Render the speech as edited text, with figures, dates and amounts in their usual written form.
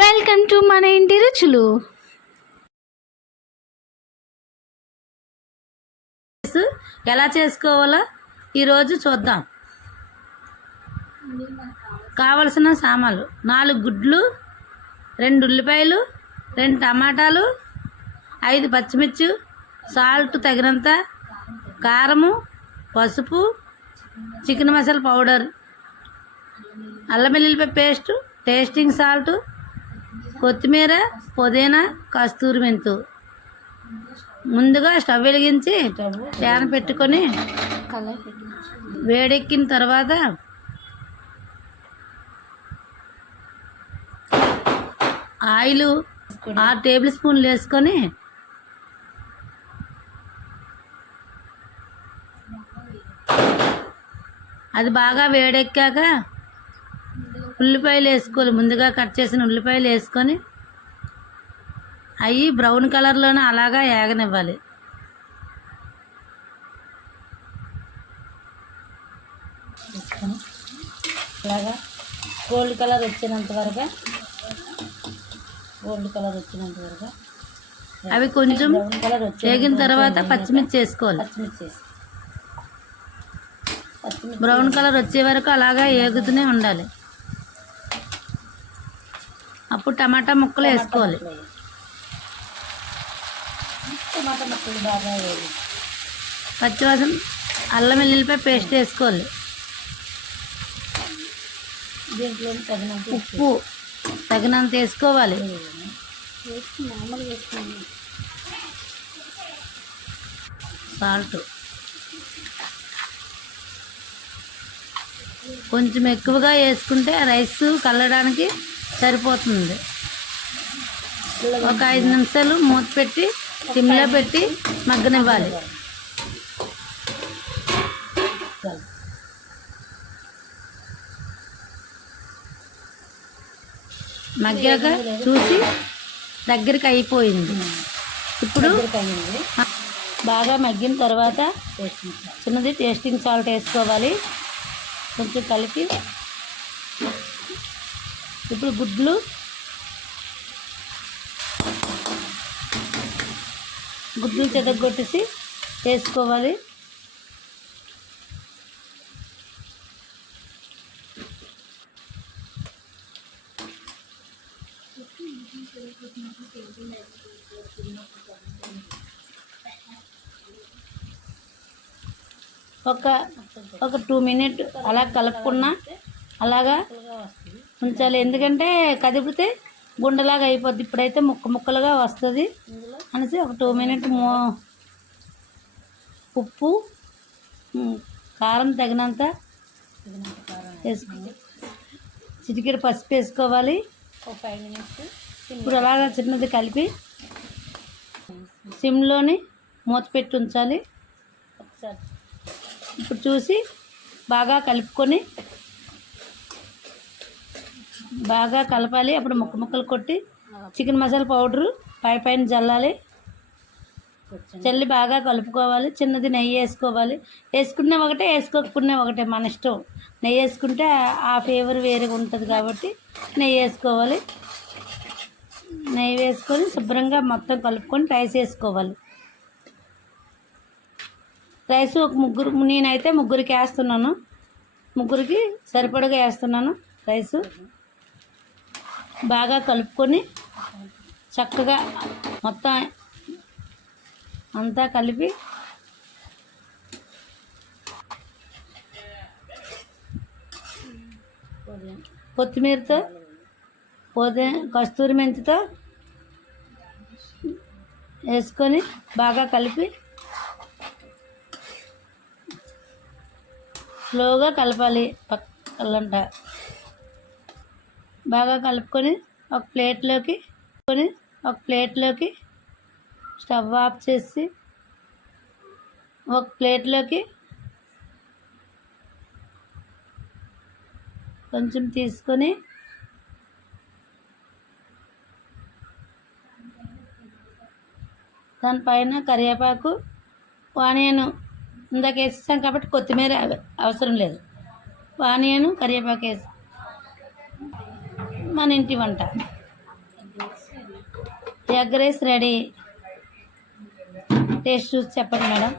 Welcome to మన ఇంటి రుచులు. ఎలా చేసుకోవాలో ఈరోజు చూద్దాం. కావలసిన సామాన్లు: 4 గుడ్లు, 2 ఉల్లిపాయలు, 2 టమాటాలు, 5 పచ్చిమిర్చి, సాల్ట్ తగినంత, కారము, పసుపు, చికెన్ మసాలా పౌడర్, అల్లం వెల్లుల్లిపాయ పేస్టు, టేస్టింగ్ సాల్ట్, కొత్తిమీర, పుదీనా, కస్తూరి మెంతు. ముందుగా స్టవ్ వెలిగించి ప్యాన్ పెట్టుకొని వేడెక్కిన తర్వాత ఆయిల్ 6 టేబుల్ స్పూన్లు వేసుకొని అది బాగా వేడెక్కాక ఉల్లిపాయలు వేసుకోవాలి. ముందుగా కట్ చేసిన ఉల్లిపాయలు వేసుకొని అవి బ్రౌన్ కలర్లోనే అలాగా ఏగనివ్వాలి. అలాగా గోల్డ్ కలర్ వచ్చినంత వరకు అవి కొంచెం వేగిన తర్వాత పచ్చిమిర్చి వేసుకోవాలి. బ్రౌన్ కలర్ వచ్చే వరకు అలాగా ఏగుతూనే ఉండాలి. అప్పుడు టమాటా ముక్కలు వేసుకోవాలి. పచ్చివాసన అల్లం వెల్లుల్లిపాయ పేస్ట్ వేసుకోవాలి. ఉప్పు తగినంత వేసుకోవాలి. సాల్ట్ కొంచెం ఎక్కువగా వేసుకుంటే రైస్ కలగడానికి సరిపోతుంది. ఒక 5 నిమిషాలు మూత పెట్టి సిమ్లో పెట్టి మగ్గనివ్వాలి. మగ్గాక చూసి దగ్గరికి అయిపోయింది. ఇప్పుడు బాగా మగ్గిన తర్వాత చిన్నది టేస్టింగ్ సాల్ట్ వేసుకోవాలి. కొంచెం కలిపి ఇప్పుడు గుడ్లు చెదగొట్టేసి వేసుకోవాలి. ఒక 2 మినిట్ అలా కలుపుకున్నా అలాగా ఉంచాలి. ఎందుకంటే కదిపితే గుండెలాగా అయిపోద్ది. ఇప్పుడైతే ముక్కలుగా వస్తుంది అనేసి ఒక 2 మినిట్ ఉప్పు కారం తగినంత వేసుకోవాలి. చిటికెడు పసుపు వేసుకోవాలి. ఒక 5 మినిట్స్ ఇప్పుడు అలాగా చిన్నది కలిపి సిమ్లోని మూత పెట్టి ఉంచాలి. ఒకసారి ఇప్పుడు చూసి బాగా కలుపుకొని బాగా కలపాలి. అప్పుడు ముక్కలు కొట్టి చికెన్ మసాలా పౌడరు పైన చల్లాలి. చల్లి బాగా కలుపుకోవాలి. చిన్నది నెయ్యి వేసుకోవాలి. వేసుకున్న ఒకటే వేసుకోకపోయినా ఒకటే మన ఇష్టం. నెయ్యి వేసుకుంటే ఆ ఫ్లేవర్ వేరేగా ఉంటుంది కాబట్టి నెయ్యి వేసుకోవాలి. నెయ్యి వేసుకొని శుభ్రంగా మొత్తం కలుపుకొని రైస్ వేసుకోవాలి. రైస్ నేనైతే ముగ్గురికి వేస్తున్నాను. ముగ్గురికి సరిపడగా వేస్తున్నాను రైసు. బాగా కలుపుకొని చక్కగా మొత్తం అంతా కలిపి కొత్తిమీరతో కస్తూరి మెంతితో వేసుకొని బాగా కలిపి స్లోగా కలపాలి. పక్కలంట బాగా కలుపుకొని ఒక ప్లేట్లోకి స్టవ్ ఆఫ్ చేసి ఒక ప్లేట్లోకి కొంచెం తీసుకొని దానిపైన కరివేపాకు, ఆనియన్ ఇందాక వేసేసాం కాబట్టి కొత్తిమీర అవసరం లేదు. ఆనియన్ కరివేపాకు వేసి మన ఇంటి వంట. Egg rice ready. టేస్ట్ చూసి చెప్పండి మేడం.